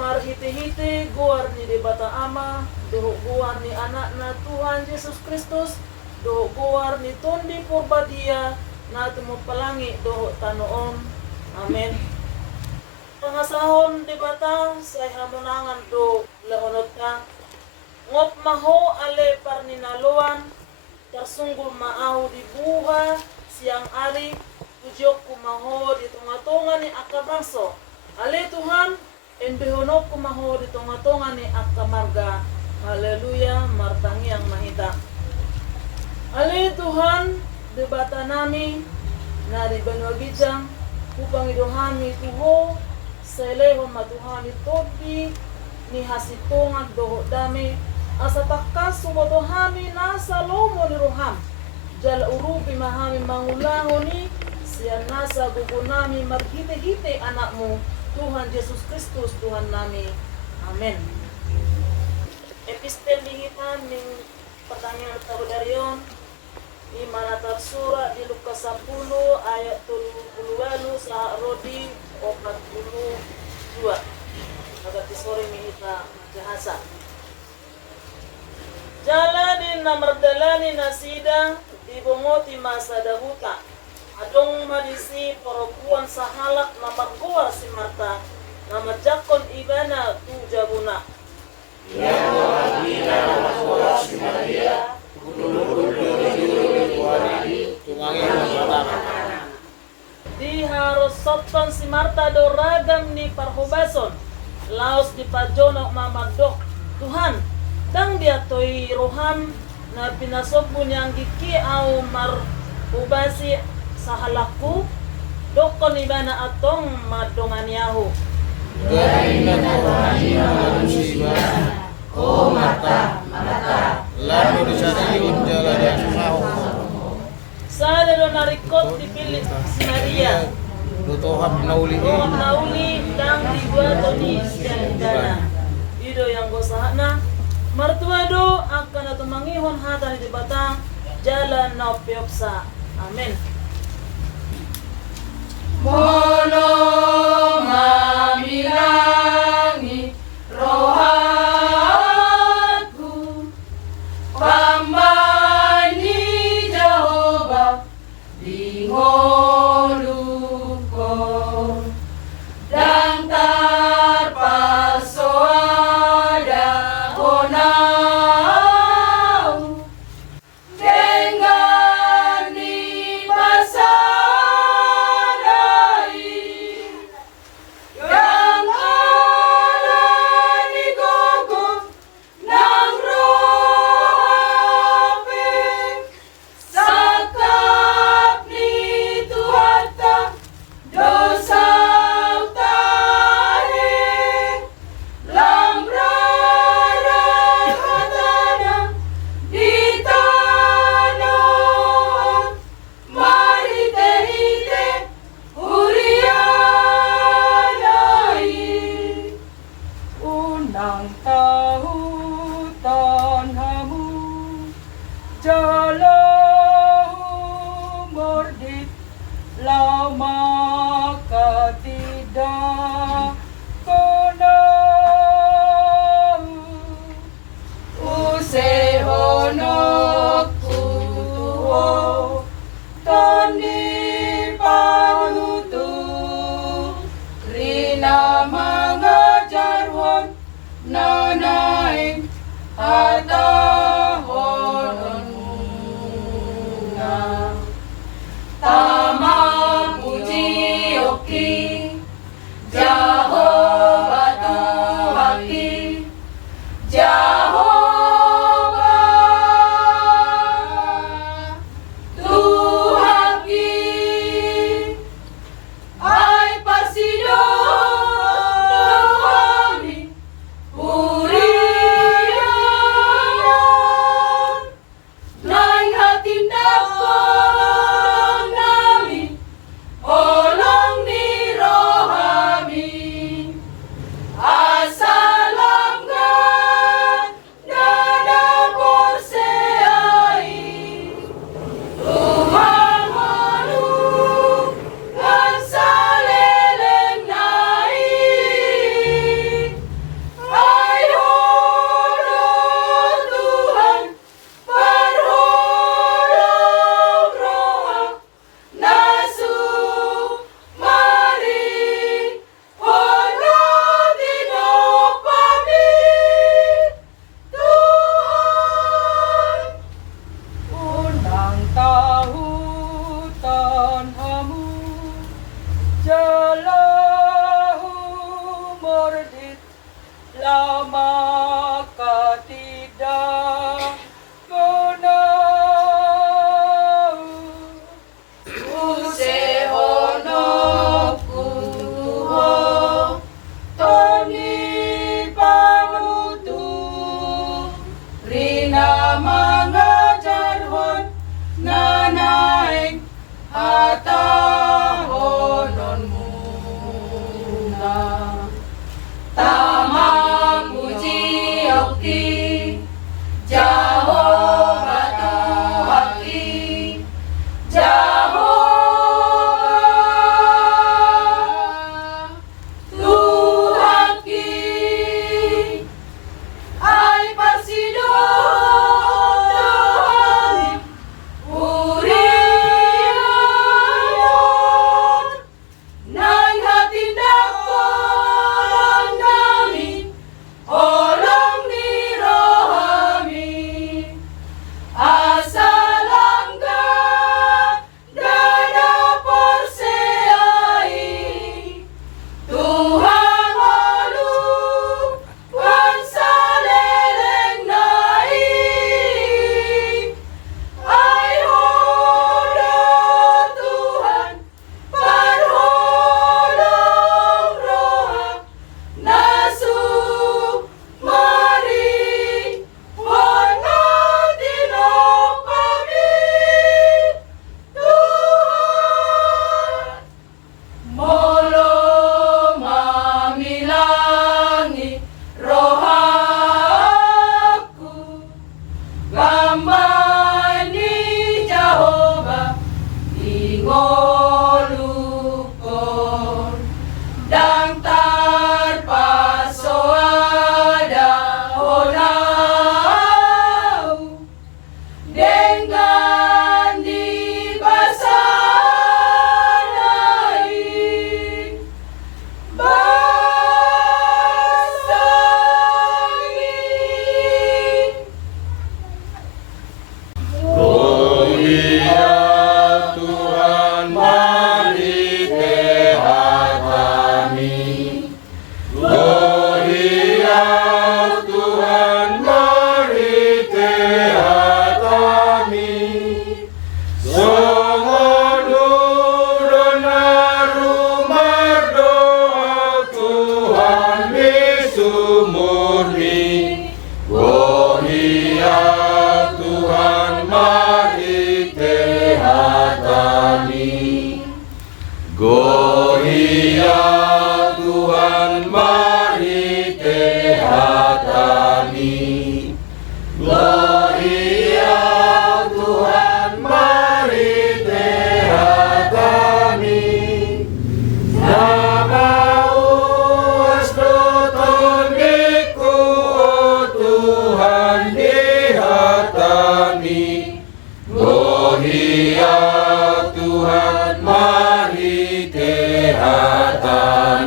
Marhiti-hiti guar ni di bata ama, doho guar ni anak na Tuhan Yesus Kristus, doho guar ni tondi purbadia, na tumupalangi doho tanoon. Amen. Pangasahon di bata, say hamunangan do launot ka. Ngop maho ale parninaluan, tersunggul maahu di buha, siang ari, tujuh kumaho di tunga-tunga ni akabangso. Ale Tuhan, embehonok kumaho di tunga-tunga ni akamarga. Haleluya, martangi ang mahita. Ale Tuhan, di bata nami, na di banwagijang, upang idohami tuho, sa ilehon matuhani tobi, ni hasitungag doho dami, asa takas sumotohami nasa lomo ni roham. Jala urupi mahami mangulaho ni, siya nasa gugunami marhite-hite anakmu, Tuhan Yesus Kristus, Tuhan nami. Amen. Epistel dihitan ning pertanyaan tabudaryon di mana tersurat di Lukas 10 ayat 30 sa Rodi 42. Agak sore mihita jahasa. Jaladin na mardalani na sida di bungoti masa dahuta. Adong madisi parokuan sa halak na magkuwar si Marta na madjakon ibana tujabuna. Yang wabila magkuwar si Maria, di harus soton si Marta do ragam ni parhubason laos di pajonok mamadok Tuhan dang dia toy roham na pinasobun yang giki au marhubasi sa halakku dokon ibana atong madonganiyahu garing na rohani manusia. Oh Marta, Marta, lalu disariun jalan yang mau. Sada do narikot dipilih si Maria. Tutuhap nauli. Tuhan nauli dang dibuat ni dana. Ido yang gosahana. Martua do akan atau mangihon hata di batang jalan na piopsa. Amen. Mono mamilangi rohatku pambani Jehovah di ngoluko dan tarpasoada honau dengan di pasarai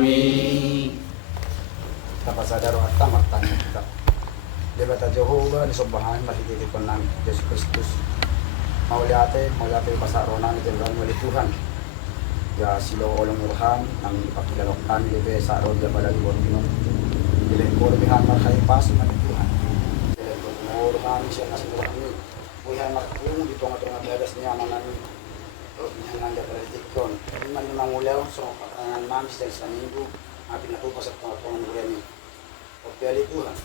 kami. Tapasadaro at tamatang kita. Debata Jehovah ni sobahan mahigit ng Yesus Kristus. Mauliate pasaronan ni Jehovah muli Tuhan. Ya silo olong murhan ng ipakilalokan ni Bebe sa arod ya balagi Bornino. Dili ko lumihan marhay paso man Tuhan. Dili ko murhan siya na sinurang ni. Buhay markung dito nga beres niya naman niya nga depresitikon. Hindi man yung mangulaw so katangan mami sa minggu atin natupas at pangatungan ng buhay ni. O piyali Tuhan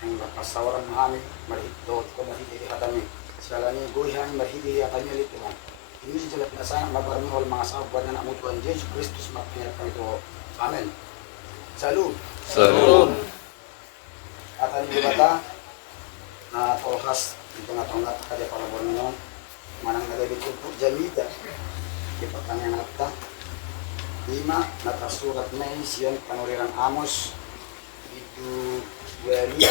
ang kasawaran mahami marhito ko mahihihatan ni. Sala ni buhay marhihihatan niya Tuhan. Ini sila pinasang mabarmi hol mga sahabat na namu Tuhan Yesus Kristus makapinat kami ito. Amen. Salut. Salut. At ang ibata na tolhas ito nga tongat kaya palabon nyo manang nagabit ko jamita di pagkanyang nakta 5 natasurat na siyan panuriran Amos itu wali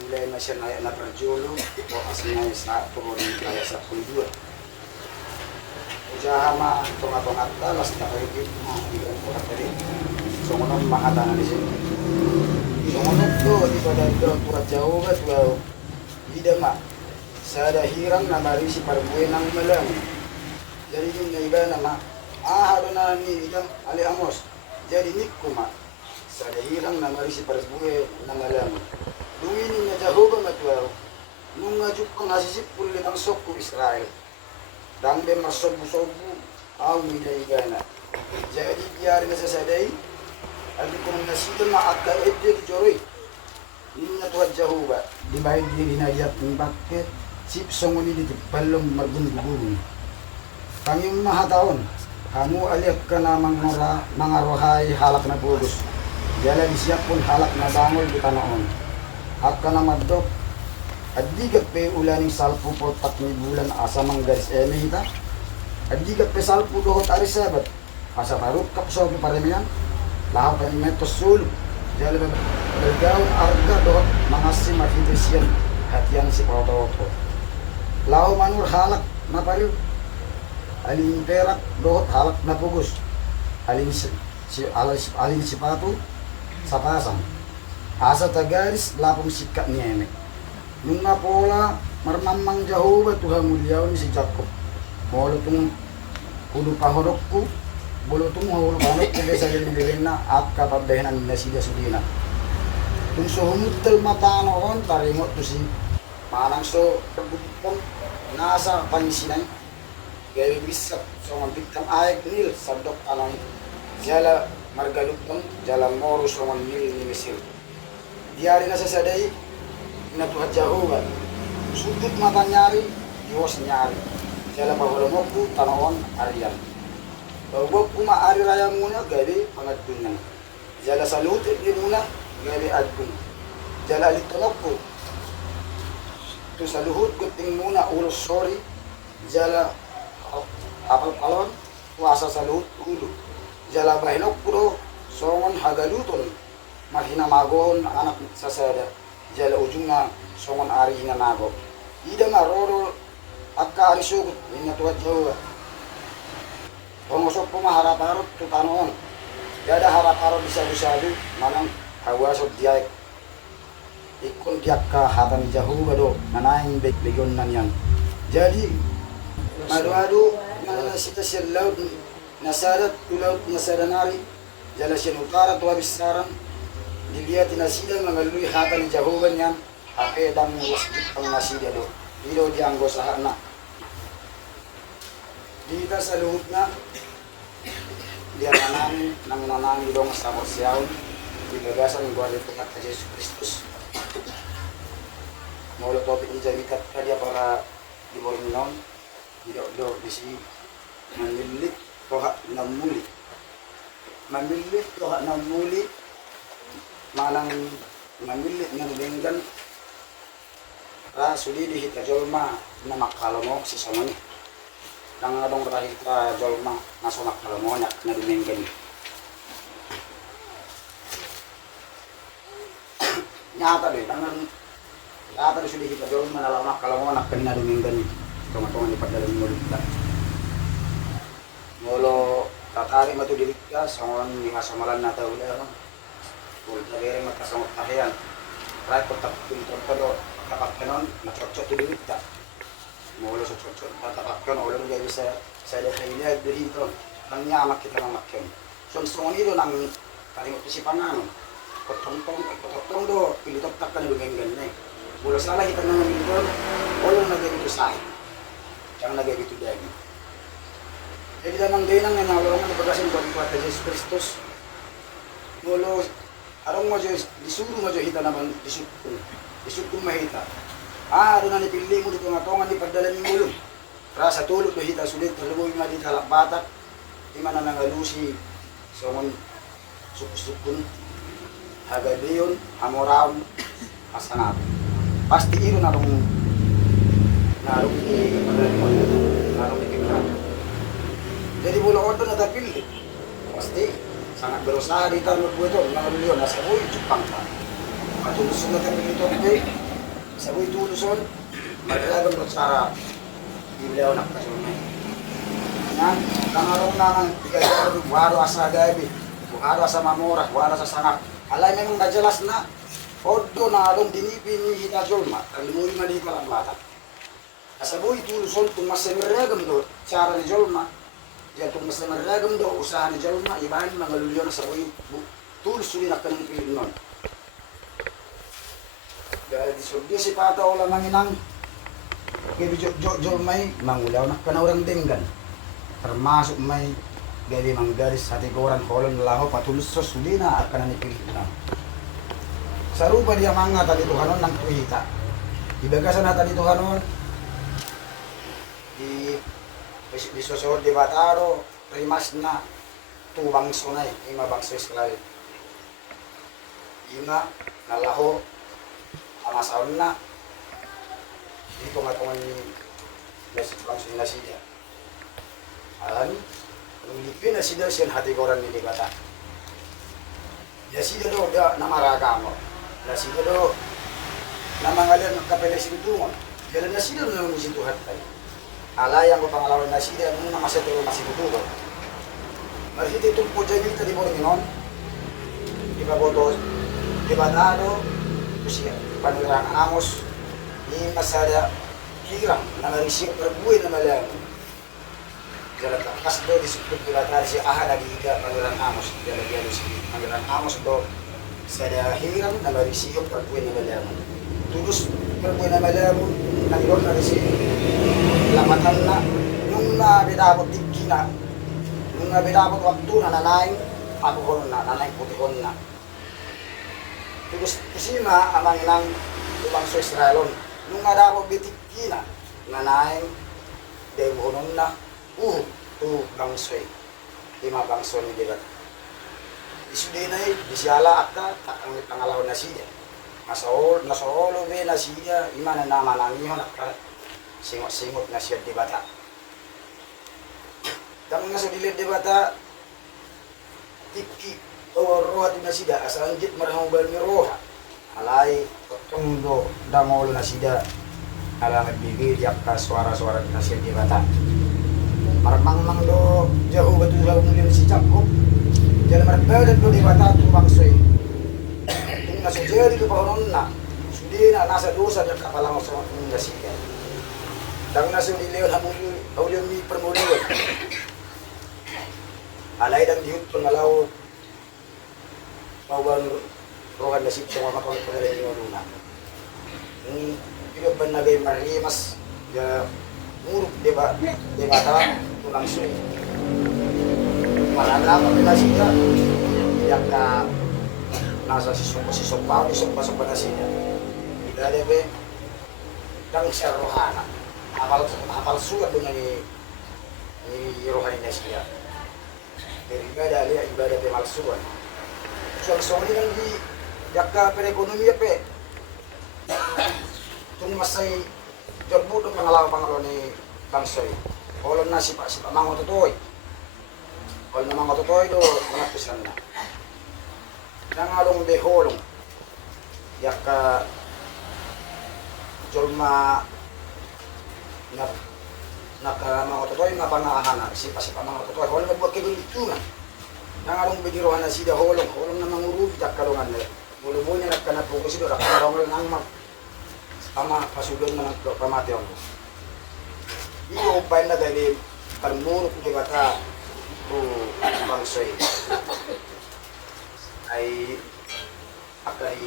mulai na siya na perjolo o asingay sa turunin kaya sa pulidua. Ujahama tonga-tonga talas na kayo ikan ko tadi. Sumunod makatanan di sini. Sumunod to di pada turat jauh ba tuaw. Ida ma sa hirang na marisi parbuhay ng malam. Jadi yung iba na ma ahado na ni idam ali Amos. Jadi nikko ma sa hirang na marisi parbuhay ng malam. Duwinin na Jehovah matuaw. Nung ngajuk pang nasisipul ng sokko Israel. Dan dia masobu-sobu au milaigana. Jadi biar na sasadai adi kung nasidol na akka edde joroi. Ninya tuwa Jehovah di bahay di dinayat ng bakit sip songoni di balong margun-gugun. Kami mahataon kamu aliak ka na mga rohay halak na pugos. Jala siap pun halak na bangol di tanaon. Akka na madok Adigat pe ulaning salpo po takni bulan asa manggaris emita. Adigat pe salpo dohot ari sabat. Asa maruk kapso pa paremian. Lahaw pa metos sul. Jale bergaun arga dohot mangasim arhidesian hatian si pauto. Lahaw manur halak na pariu. Alin perak dohot halak na pugus. Alin si patu sa pasang. Asa tagaris lapong sikat niyemek. Nung nga pola, marmamang Jehovah Tuhan muliaw ni si Jacob. Molo tung hulu pahorok ko, bolo tung hulu pahorok ko besa yung na at kapabehanan na siya sudina. Tung suhumutal matanoon, taringot to si manang so kabutong nasa pansinay. Gaya bisap, so mabigtang ayag nil, sabdok anong jala margalutong, jala moro so nil ni Mesir. Diari na sa saday, na Tuhan Jehovah sudut mata nyari Dios nyari jala pahulong ko tanaon arian wag kuma ari raya muna gabi pangadun jala salut ni muna gabi adun jala litonok ko to saluhut guting muna ulo sorry jala apal palon kuasa saluhut ulo jala bahinok ko songon hagaluton mahina magon anak sasada jala ujung na songon ari na nago. Ida nga roro at kaari sugot na tuwad Jehovah. Pangosok po maharap-harap tutanoon. Dada harap-harap bisa-bisado manang hawasot diay. Ikon diyak ka hatan Jehovah do manahing begligon na niyan. Jadi madu-adu na sita siya laut nasadat tulaut nasadanari jala siya utara tuwa bisaran dilihat nasida mengalui hata ni Jehovah niyan ake dan wasjud ang nasida do ilo dianggo sahana dita sa luhut na dia nanami dong sa morsiaon digagasan ng gwali tukat ka Jesus Kristus maulo topik ni jamikat kaya para di Borneo tidak do bisi mamilit toha namuli manang mamilit ng benggan suli dihit ka jolma na makalamo si samani nang adong rahit ka jolma na so makalamo na benggan nyata deh nyata suli dihit ka jolma na makalamo na benggan tonga-tonga ni padala ni mulut molo tatari matudilit ka, sangon mga samalan na tawala, kung nagayari magkasangot takiyan, kahit kung tapos do, tapak ka nun, natsot-tsot tudilit ka. Mula sa tsot-tsot, tapak ka nun, ulo nagayari sa dahilag dito, nang nyamak kita ng makyon. So, sangon ito nang kalimot isipan namin, kutong do, pilitok-tak ka na lumenggan na eh. Mula sa kita naman dito, ulo nagayari ito sa akin. Siyang nagayari ito dahil. Jadi damang din ang nanawalaman ng pagkasin ko ang Pata Jesus Christus. Mulo, arong mo Diyos, disuro mo Diyos hita naman, disukong mahita. Doon na nipili mo dito nga tongan ni pagdala ni mulo. Para sa tulog do hita sulit, taluboy nga dito halak batak, di man na nangalusi, songon, sukun, hagabiyon, hamoraon, asanap. Pasti iro narong narong jadi bola order na tapil. Pasti sangat berusaha di tahun 2000 mga milyon nasa buhay Jepang pa. Matulusun na tapil ito okay. Sa buhay tulusun, maglagang ko sa ilaw na kasunay. Yan, kangarong na ng bigay waro asa gabi, waro asa mamura, waro sa sangak. Alay memang najelas na ordo na along dinipin ni hita jolma, kalimuri na dito lang bata. Sa buhay tulusun, kung masemeragam do, cara ni jolma, jadi kung mas namaragam daw usaha ni Jalma, ibahin mga lulyo na sa buhay tulos suli na kanang Pilipinon. Dahil disugdi si Pata o lamang inang kaya Jalma'y mangulaw na kanawrang denggan. Termasuk may gali manggaris hati koran kolon laho patulos sa suli na at kanang Pilipinon. Sa rupa dia mga talito kanon ng tuwita. Ibagasan na talito kanon di susunod di Bataro, rimas na tubang sunay, ima bangso isklay. Ima, nalaho, amasaon na. Dito nga tungan ni bangso na siya. Alam, nung lipin na siya siya hati koran ni Bata. Ya siya do, namaraga mo. Ya siya do, namangalan ng kapelasin tungon. Kailan na siya do na musinuhat tayo. Alayang ko pangalawan na siya, nung namasya tulong masibuturo. Marhiti itong po dyan dito, di mo rin yun. Iba po to, Bataro, siya, panirang amos, ni masada, hirang, na narisip perbuhay na malang. Jalan kas do, disukut di Bataro, siya aha nagiga, panirang amos, jalan si panirang amos do, sada hirang, na narisip perbuhay na malang. Tulus perbuhay na malang, nalilor na rin lamatan na, nung nabidabot tigki na, nung nabidabot waktu na nanayang papuhon na, nanayang putihon na. Tapos kusima amang inang bangso Israelon, nung nabidabot bitigki na, nanayang debuhonon na, bangsoy, 5 bangso ni Dibat. Isudi na disyala akta, ang pangalaw na siya. Nasoolo be na siya, ima na naman ang ihon akta, singot-singot na siya di Bata. Tang nga sa dilid di Bata, tiki o roha di na siya, asang jit marahong bal ni roha. Alay, tundo, damolo na siya, alamat bibig, yak ka suara-suara na siya di Bata. Marmang-mang do, jauh batulaw muli si Jacob. Jalan marbadan do di Bata, tubang soy. Tung nasujari do pahonon na, sudi na nasa dosa dan kapalang sa mga siya. Dang nasun dileon hamulyon ni permulion. Alay dan diut pun malaw mawang rohan nasib sa mga pangpagalan ni Maruna. Pero ban nagay marimas ya muruk di Bata tulang suy. Malala pamila siya yang na nasa sisok pa na siya. Ida debe dang siya rohana. Hafal surat dengan ni rohani Nasia. Dari ibadah pemalsuan. Soal ini kan di jakka perekonomi pe. Tuni masai jorbu do pangalaw ni bangsoy. Olon na si Pak Mango Totoy. Olon na Mango Totoy do manapisan na. Nangalong beholong. Jakka jolma na mga totoy nga pangahanan, sipa-sipa mga totoy, holong nagbuwag kibulitunan. Nang along bigirohan na sida, holong na mangurubi, takalungan na. Mulubo niya nagkanatuko sido, nakalungan ng pasugan na ng pamatyon. Iyo, bayan na dahil, kalmurok di bata, ito, bangsoy. Ay, akay,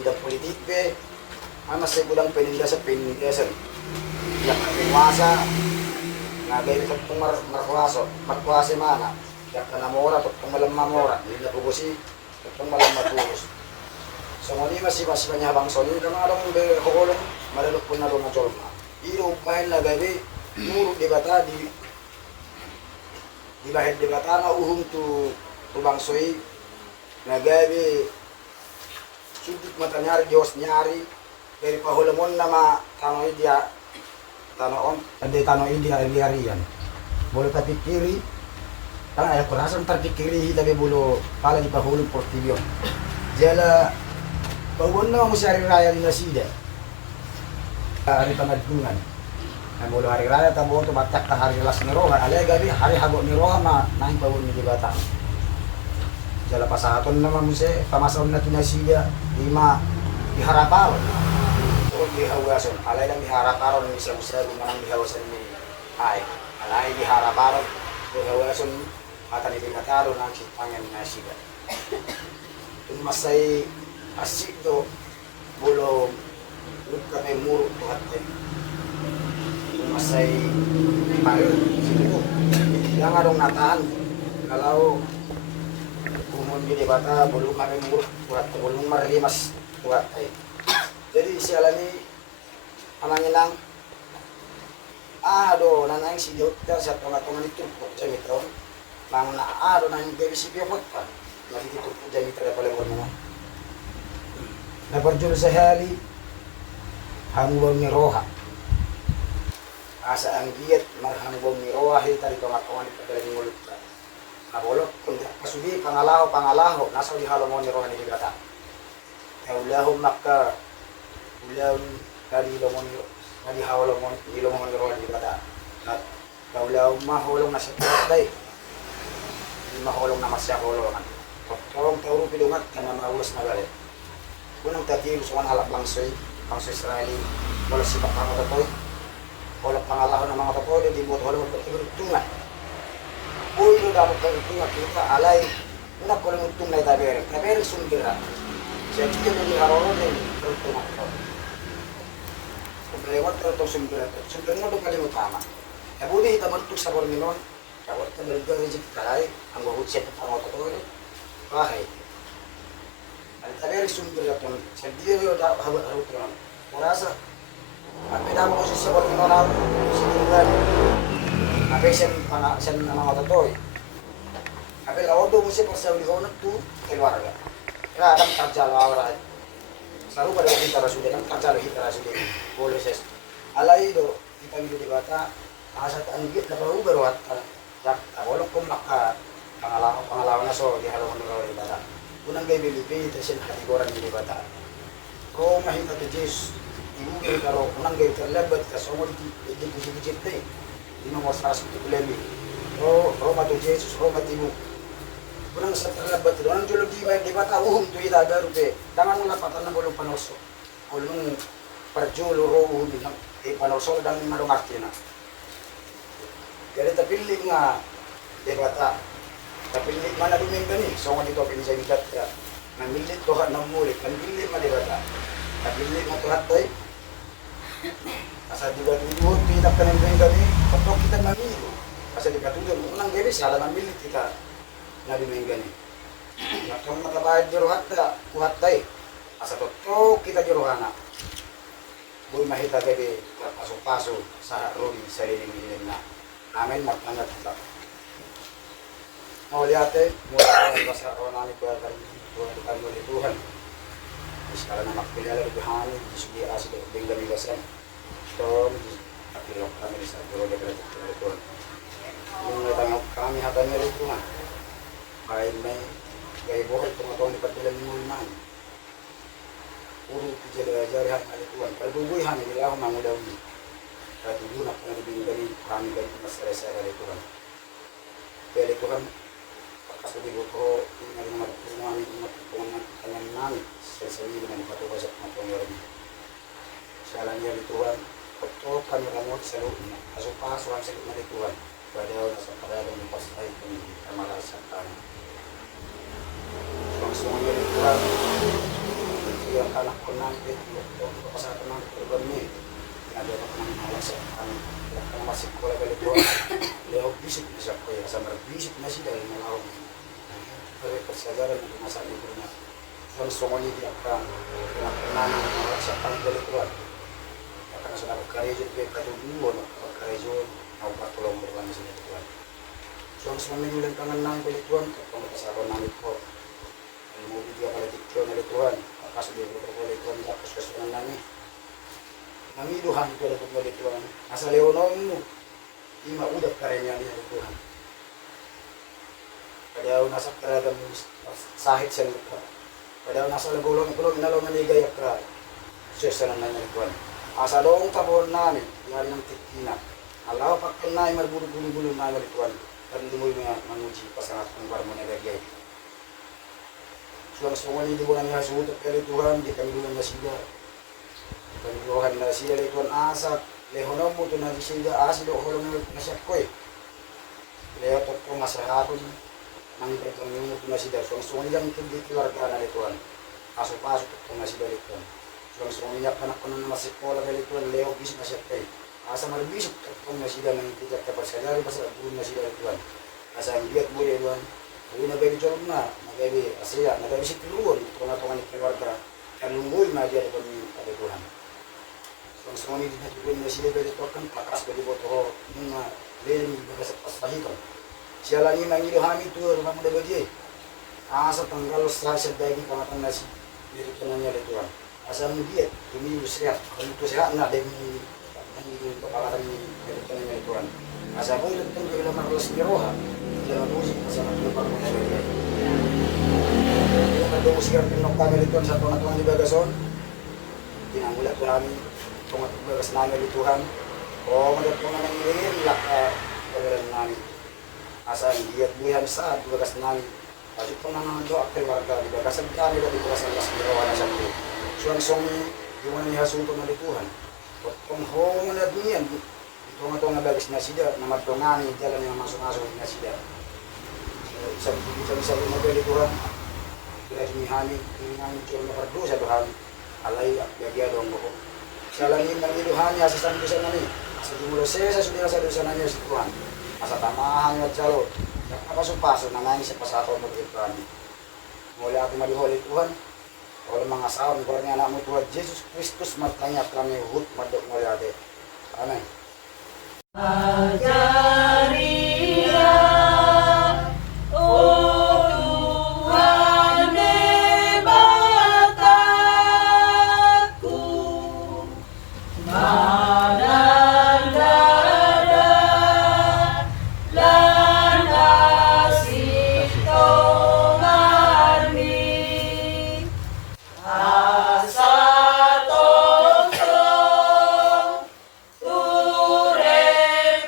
bidang politik be, masay budang peninda sa penindasan. Yak na pinwasa, nga gaya ito itong markwasi mana. Yak na namora, itong malam mamora, hindi na pugusi, itong malam matugos. So ngunit masipasipa niya habang soli, kang along hukulong, malalok po na rin na jolma. Iyo, bahil na gabi, muruk di bata, di bahil di bata na uhum tu bangsoy, na gabi, sudut mata nyari, Diyos nyari, dari pahulamon na tanong India, tanong India ari-arian. Bolo tapikiri, tanong ay kurasan terpikiri, tapi bolo pala di pahulong portilyon. Jala, pagwan na mo si hari raya ni Nasida. Hari tamadungan. Ay bolo hari raya, tabo ito batak ka hari las ni Roha. Alay gabi, hari hago ni Roha, nahin pagwan ni Dibata. Jala pasaton naman mo siya, pamasaon na ito Nasida, diharaparon. Dihawason, alay lang diharaparon ni siya musa gumanang dihawason ni ay alay diharaparon dihawason mata ni Binataro ng sitpangan na siya. Masay asik do bulo kami muruk tuhat ay masay payo sino yang adong natahan kalau kumun di bata bulo kami muruk tuhat bulong marlimas tuhat ay. Jadi si alani amangin lang do nanang si dokter sa tunga-tunga nito po sa mitron mang do nang gabi si Piyot pa nakikita po dyan ito na pala mo naparjul sa hali hangbang ni Roha asa ang giyat marhangbang ni Roha hita ito tunga-tunga nito pala ni Mulut nabolok kung pasubi pangalaho nasa lihalo mo ni Roha ni Higata Eulahum makka ulang kali lomon kali hawlomon ilomon roan di bata at kaulau maholong na sa patay maholong na masya holongan tolong tauru pidungat kana maulas na galit unang tati usuan halak bangsoy Israeli wala si mga totoy wala pangalaho ng mga totoy di mo holong pagtungan uy dapat pagtungan kita alay una ko lang utungay tabere sundira siya kito ni haroro din pagtungan ko lewat terus sumber mo dong kali utama. Ya boleh kita bentuk sabar minon. Kalau kita belajar rezeki kalai, anggo hutset pangot to ini. Wahai. Ada tadi sumber datang. Sedia yo dah habat harut kan. Merasa apa dah mau sisi sabar minon sehingga apa sen nama to. Apa lawan tu mesti pasal di sana tu keluarga. Ya ada kerja lawan. Selalu pada kita sudah kan kacar kita sudah boleh ses alai do kita di bata asat anggit na baru berwat yak awalok ko maka pangalawan na so di halawon di bata unang gay bilipi tasin hatigoran di bata ko mahita to Diyos ibu gay karo unang gay terlebat ka somod di kusit te di mo masas to kulemi Roma to Jesus Roma timu unang sa terlebat unang julo di bata to ida baru te tangan mo napatan ng bulong panoso ulung perjulo roho bilang panoso dan marong artina jadi tapili nga debata tapili mana duming gani so nga dito pinisa bigat ya namilit ko ha nang mulit namilit ma debata tapili nga to hatoy asa diga dito pinak kanen gani patok kita mamilo asa diga tudo unang gabi sala namilit kita na duming gani nakang makabayad jero hatta kuhatay asa to kita jero hana boy mahita gabi pasok-pasok sa roli sa lilim na namin magtangat kita. Mau lihat mula basa ko namin ko kan mo Tuhan. Sekarang nak pilih lebih hani di segi asli dengan biasa. So akhirnya kami bisa berada di Tuhan. Mengetang kami hatanya Tuhan. Baik mai gay bohol tumatong di pagbilang mo man. Puro kejadian hal Tuhan. Perbubuhan nila ako mangudaw ni. Katudunak na dibinggali kami ganit na sara-sara dari Tuhan. Kaya Tuhan, pagkasulibo ko, tingnan yung magpungan ng kanyang namin sa sarili ng patuwa sa pangyayaran. Siya lang niya Tuhan, pagtukan yung ramot sa loob niya, kaso-paso ang sakit na Tuhan, badaw na sa paradong ng pasay kung kamalasan tayo. So ang sungan niya Tuhan, siya ang anak ko namin, pasakan ng Tuhan niya, nagawa ko ng malasa ang masik ko lang ito leo bisip na siya kaya sa bisip na siya dahil malaw pero kasagaran ng masabi ko niya so gusto ko niya ang pinakanan ng malasa ang galituan kaya sa nagkarejo kaya kaduguan pagkarejo na upatulong mo lang sa galituan so ang gusto niya lang tangan ng galituan kapag makasaron namin ko ang mo bigyan pala dito ng galituan kaso di ko galituan tapos kasunan namin namiduhan ko na itong galituan. Nasa leonon mo, imaudat ka rin yan yung Tuhan. Kaya nasa karadang sahit siya nito. Kaya nasa lagulong inalaw na ligay ka. Siyesa na yung Tuhan. Asa doong tabon namin, yan ng titina. Alaw pagkan na yung magbulong-bulong na yung Tuhan. Pero lumoy nga manguji pasangat kung bar mo na lagay. So ang sungan hindi mo na niya suutot kay Tuhan, di kami doon na siya. Pagluhan na siya Tuhan asap, lehonaw mo ito na siya asap, lehonaw na siya ko eh. Leho ito po masahapon ng pagkangin mo ito na siya. So ang sungan niya ito dito larga na Tuhan. Pasok-pasok ito na siya Tuhan. So ang sungan niya panak ko na masikola na Tuhan, leho bisip na siya ko eh. Asa marbisip ito na siya ng tigat kapag sagari basta buong na siya Tuhan. Asa ang biyat mo Tuhan, kung nagabi job na, nagabi asya, nagabi si Tiluon, ito na ito nga ni Kiwarga, kanunggoy na diya ito Tuhan. Ang sungan din natin na siya ganito kan pakas bali boto ko yung lelim bagas pasahikan. Siya lang yung nangiluhami ito rumah mo dagadi. Asa tanggal sa siya dahil kamatan na si dito na niya ito. Asa mo diet tumiyo siya kung ito siya na dahil yung kapalatan ni dito na niya ito. Asa mo ito itong kailang makalas ni Roha. Kaya musik asa na ito para mo siya. Yung nagdungo siya pinoktagal ito sa tunatuan di Bagason. Pinangulat ko namin kung bagas namin Tuhan o magatunan ng ilihin laka pagalan namin asa hiyat buyan sa bagas namin kasi kung nanang do akil warga di bagasan kami dati bagasan las birawa na sakti so ang songi yung mga nihasunto na Tuhan kung hongan na duniyan ito nga ito nga bagas na sida na magtunani jalan yung masuk-masuk na sida isa yung mga Tuhan kaya sumihani kami cuma nakardo sa Tuhan alay akyagyado ang buko. Siya lang yung nangiluhan niya sa sandusan na niya. Sa dumulo siya sa sandusan na niya sa Tuhan. Asa tamahan niya at salo. Nakapasok-pasok na nangis sa pasato mo dito Tuhan. Mula ating maliholi Tuhan. Walang mga asawa, may parang anak mo Tuhan. Jesus Kristus matanya kami hut madok mula ate. Amen. Ajaria, oh Tuhan hebatku, manandara lan asih tongarmi, asa tongso turep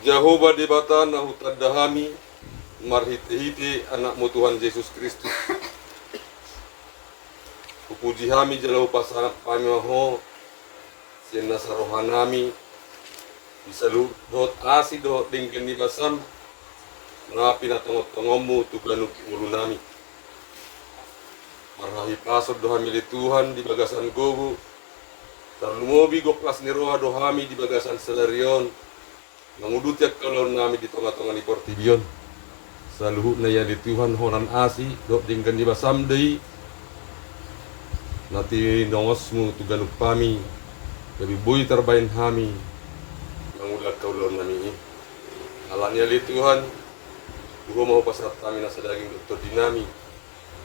Jehovah debata na hutadahami marhiti-hiti anakmu Tuhan Yesus Kristus. Pupuji hami jalau pasangan kami maho sena sarohanami bisa lu dot asi dot dingken di basam na pinatongok-tongommu tuganuk ulunami. Marhahi pasod dohami li Tuhan di bagasan gogo tarlumobi goklas ni roha dohami di bagasan selarion mangudut yak kalon nami di tengah-tengah ni portibion saluhut na ya di Tuhan horan asi dok dingkan di basam deui nati nongosmu tuganuk pami lebih boy terbain hami mangudak kaulon nami alanya li Tuhan buho mau pasat kami nasa daging dokter dinami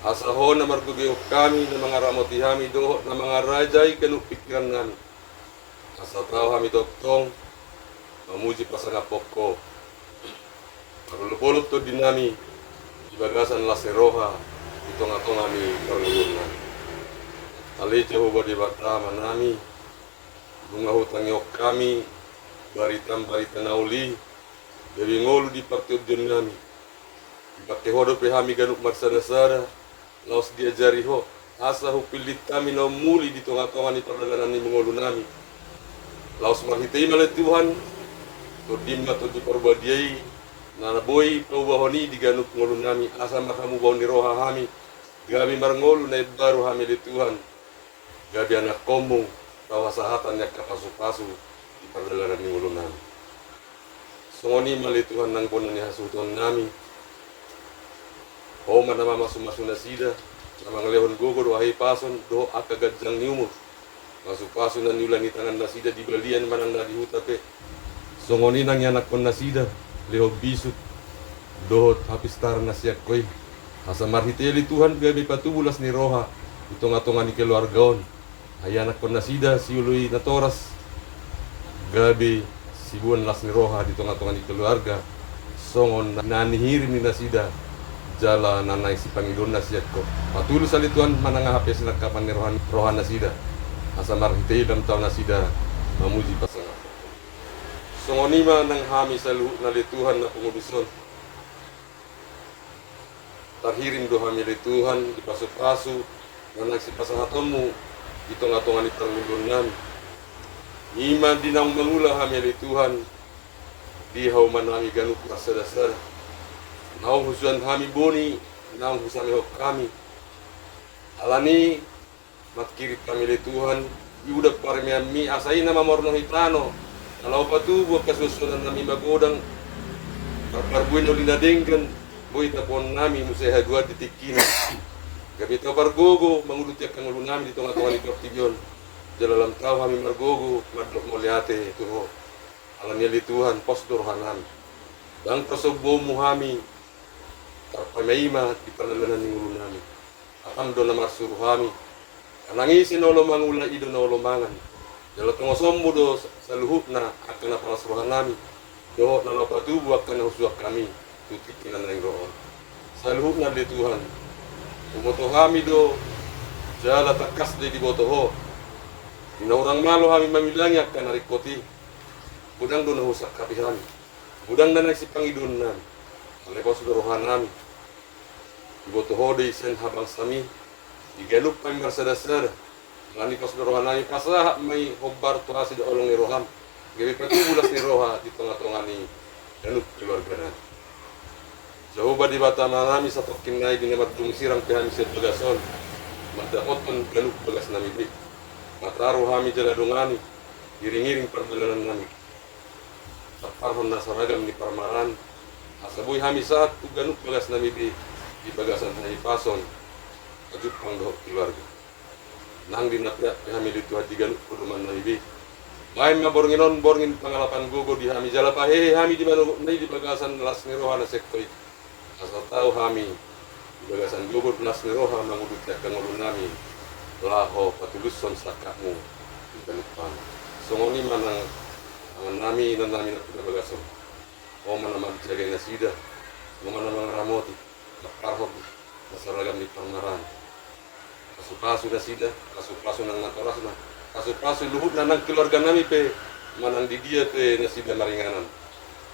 asaho na margugayok kami na mga ramoti hami doho na mga rajay kanuk pikiran nami asa tao hami doktong memuji pasangan pokok marulupulot to dinami di bagasan laseroha di tengah-tengah mi perlulunan ali Jehovah di batama nami bunga hutang yok kami baritam barita nauli dari ngolu di partudun nami di bakte hodo pe hami ganuk marsada-sada laos diajari ho asa hupilit kami na muli di tengah-tengah ni perdagangan ni mengolu nami laos marhitai malah Tuhan to dimma to di perbadiai nana boy paubahoni di ganuk ngolun nami asa makamu bau ni roha hami gabi marngolu na baru hami di Tuhan gabi anak komu tawa sahatan yak kapasu-pasu di perjalanan ni ngolun nami songoni mali Tuhan nang kono ni hasuton nami o mana mama sumasu nasida nama ngalehon gogo wahai pason do akagajang niumur masuk pasu nan yulani tangan nasida di balian manang na di hutape songoni nang yanak kon nasida leho bisut dohot hapistar nasiak koi asa marhiteli Tuhan gabi patubulas ni roha itonga-tonga ni keluargaon ayanak kon nasida siului natoras gabi sibuan las ni roha di tonga-tonga ni keluarga songon nanihiri ni nasida jala nanay si Panginoon nasiak ko patulus ali Tuhan mananga hapes nakapan ni roha nasida asa marhiteli dalam taon nasida mamuji pasangan songonima nang hami salu nali Tuhan na pengudison tarhirim do hami li Tuhan di pasu-pasu nanang si pasahatonmu di tengah-tengah ni perlulunan iman dinang mangula hami li Tuhan di hauman hami ganuk rasa-dasar naung husuan hami boni naung husami hok kami alani matkirip kami li Tuhan iudak paremiami asai nama morno hitano kalau patubuh kasusunan nami magodang barbuin ulina denggan boy tapon nami museha gua ditikin gabi to bargogo mangulut yak kang ulun nami di tengah-tengah ni pertibion jalalam tau kami margogo madok moliate tuho alanya li Tuhan postur hanami bang pasobo muhami tarpamaima di panalanan ni ulun nami akan do namar suruh kami anangisin olo mangula ido na olo mangan jala tongosombo do saluhut na akan na panasruhan nami do na napatubu akan na husuak kami tutikin na ng roon saluhut na di Tuhan umoto kami do jala takas di botoho inaurang malo kami mamilangi akan narikoti budang do na husak kapi kami budang na nagsipangidun nami Alebos rohan nami. Iboto hode isen habang sami. Igalup pa mersadasar. Ngani pas rohan nami pasah may hobbar to asid olong ni roham. Gabi patubulas ni roha di tengah-tengah ni ganup keluarga nami. Jauh di bata nami sa tokinay di namat tumisirang pihami sa bagason. Madaoton ganup bagas nami di. Mataro hami jaladungani. Giring-giring perjalanan nami. Parhon na saragam ni parmaran. Asaboy hami saat ganuk bagas nami di bagasan na ipason. Ajut panggaw keluarga. Nang dinapya kami dito hadi ganuk kuduman nami bi. Main mabornginon borngin pangalapan gogo di hami jalapa hami di manu di bagasan las niroha na sektoy. Asal tahu hami di bagasan gogo las niroha mangudut yakang ulun nami. Laho patuluson sakakmu di ganupan. Songoni manang nami dan nami na bagason. O mana magjaga na sida, o mana mga ramoti, naparhog, nasaragam ni Parmaran. Kaso-kaso na sida, kaso-kaso ng natoras na, kaso-kaso luhut na ng keluarga nami pe, manang di dia pe na sida maringanan.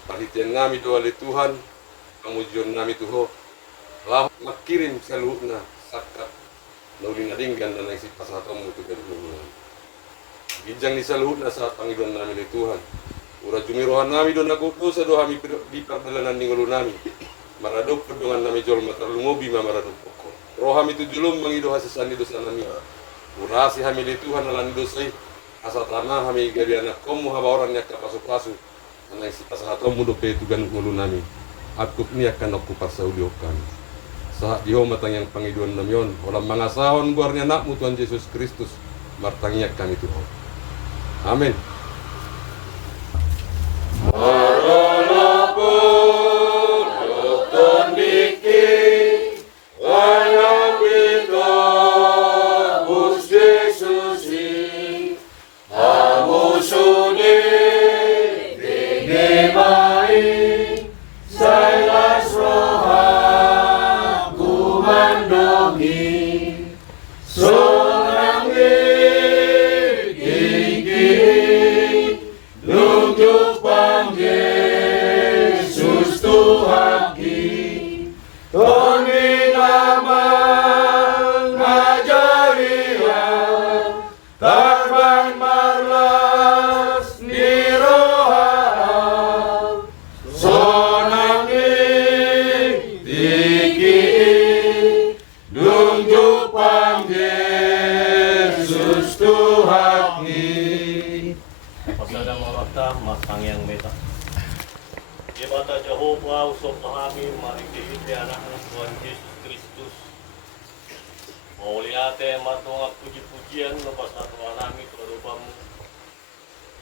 Perhatian nami doa li Tuhan, kamujian nami tuho, lah makirim sa luhut na sakat, nauli na dinggan na naisip pasatamu itu gadulungan. Gijang ni sa luhut na sa Panginoon nami li Tuhan. Ura jumirohan nami don naguto sa do hami di perjalanan ningulu nami. Maradok pedongan nami jol matarlungobi maradok poko. Roh hami tu julum mangido hasisani dosa nami. Ura si hami li Tuhan alan dosai asa tanah hami gadi anak komu haba orang yak pasu-pasu. Anai si pasahatom mudo pe tugan ngulu nami. Akup ni akan aku pasauliokan. Saat diho matang yang pangiduan namion. Olam mangasahon buarnya nakmu Tuhan Yesus Kristus. Martangiak kami Tuhan. Amin. Pasada mawakta masangyang meta. Jebata Jehovah usop kami maring diiti anak ng Tuhan Yesus Kristus. Mauliate matungak puji-pujian lepas atuan nami kerubamu.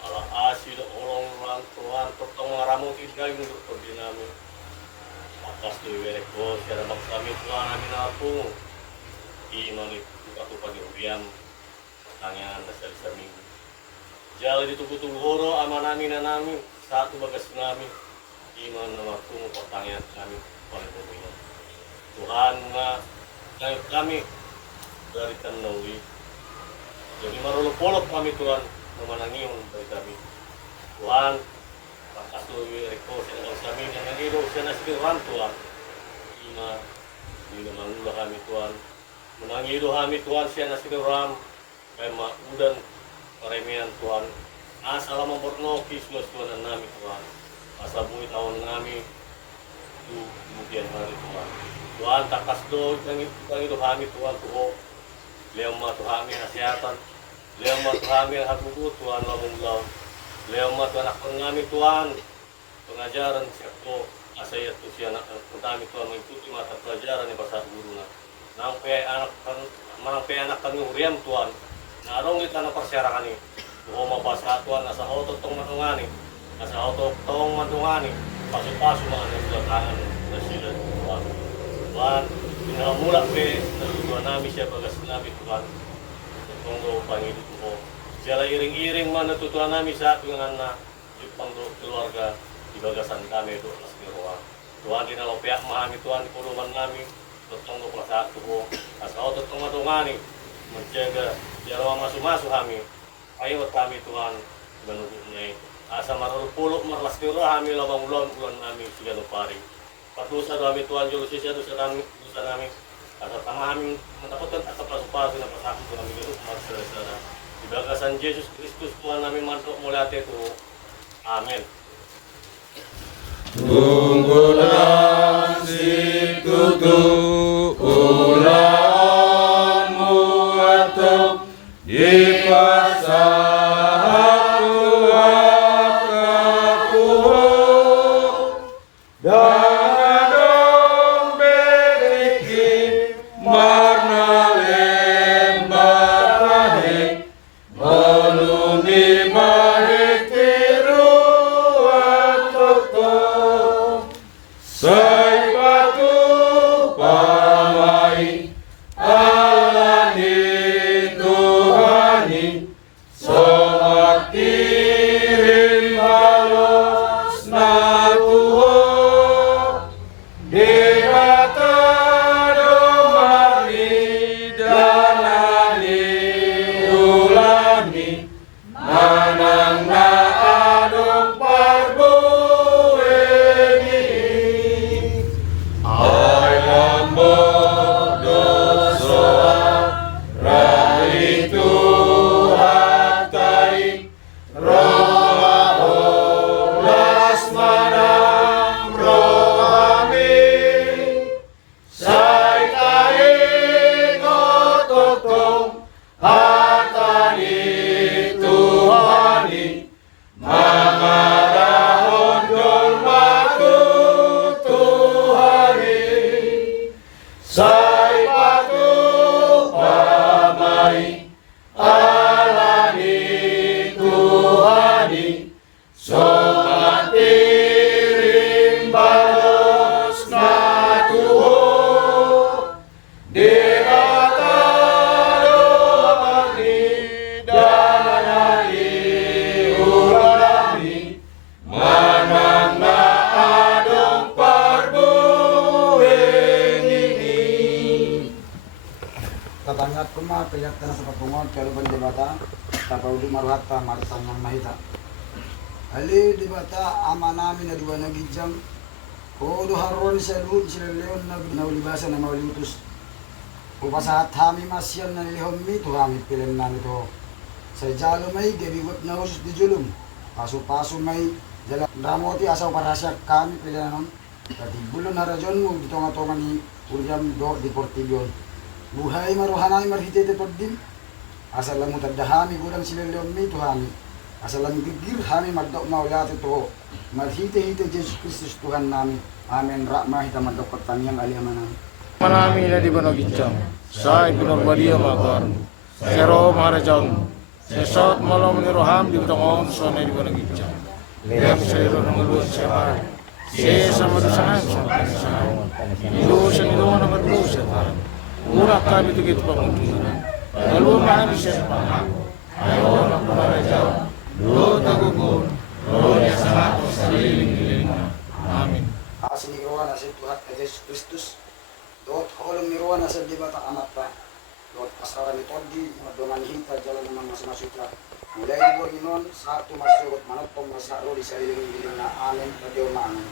Ala asid olong lang Tuhan totong ngaramu tidak untuk perdinami. Makas tu wereko siara maksami Tuhan amin aku. Iman itu katupan diuriam. Pertanyaan dasar seminggu. Jali ditunggu-tunggu horo amanami na nami satu bagas nami iman na matunggu pertanyaan kami paling pemilihan Tuhan nga ngayot kami dari Tanawi jadi marulupolok kami Tuhan memanangiyon dari kami Tuhan pakatuloy reko sa nagang kami na nangido siya na sikiran Tuhan ima hindi na mangula kami Tuhan menangido kami Tuhan siya na sikiran kaya maudan paremian Tuhan, asal mempernoki semua Tuhan nami Tuhan, asal bumi tahun nami itu kemudian hari Tuhan. Tuhan takas do kang itu kami Tuhan tuho, lema Tuhan kesehatan, lema Tuhan hatubu Tuhan lamung lema Tuhan anak kami Tuhan, pengajaran siapko asayat tu si anak kami Tuhan mengikuti mata pelajaran yang pasal guru nampai anak kami uriam Tuhan. Narong kita na persyarakan ni, buho mabasa Tuhan asa auto tong matungani, asa auto tong matungani, pasu-pasu mga nagulatangan na sila Tuhan. Tuhan, pinahamula pe, natutuan namin siya bagas namin Tuhan. Tunggu Panginoon ko. Siya iring-iring man natutuan namin sa ating na yung keluarga di bagasan kami doon as niruha. Tuhan, dinalapiak mahami Tuhan, puluman namin, tunggu sa ko, asa auto tong matungani, menjaga jarawa masuk-masuk kami ayo kami Tuhan menunggu asa marul puluk marlas niro kami labang bulan kami sudah lupari Patusa kami Tuhan Juru Sisya dosa kami kata kami mendapatkan atas pasu-pasu dan pasakit kami hidup masyarakat. Di bakasan Yesus Kristus Tuhan kami mantuk mulai itu. Amin. Tunggulah si tutu ulaanmu atau di pasar aku dan dong beriki marna lembar Oluni mahitiru atokto Sai patu pamai alani Tuhani Somakirin halos na Tuho Debata domari danani ulani Manang na adong parbueni Ay lambo dosa Raitu hatai Roma olas manang rohami Sai kain ototong hatani Tuhani Mamarahon dolmaku Tuhani Sai patu pamai alani Tuhani Somatirim balos na Tuho Debata domani danani ulami Manang na adong parbueni Tatangat ko ma, piyak na sa patungon, kaluban di bata, tapaw di marwata, maritang ng mahita. Ali di bata, ama namin na duwa nagidyang, o duharon sa loob sila leon na naulibasan na mauliutos. Upasahat hami masyan na nilihom mi, tuhami pilim namin to. Sa jalo may, gabigot na husus di julum. Paso-paso may, jala ramoti asaw parasyak kami pilanon. Kati bulon na rajon mo, dito nga to mani, Uriam do di Portilyon. Buhay maruhanay marhitete pagdim. Asal lang mo tagdahami gulang sila leon mi tuhami. Asal lang gigir hami magdaw maulati to. Marhite-hite Jesus Kristus Tuhan namin. Amen. Rahmah hita magdapat taniyang aliaman namin. Manami na di banogitjang Sai pinurbadia makar Sero maharajaun Sesot malam ni roham di betongon Sone di banogitjang Liam sero nangaluan siya sama kesangan sama kesangan Ilusan iluan ang ilusan Urak kami itu gitu penguntungan Lalu mahal siya paham Ayo nak maharajaun Lo tagugun Lo niya sa ato sa liling-liling Amin Asinigruan na si Tuhan Jesus Kristus. Dot holong niruan na sa di bata amat pa. Dot pasara ni Todi, madoman hita jalan naman masukla. Mulai ibu inon satu masuk manot pong masaro di sa liling-liling na amin na Diyo maamin.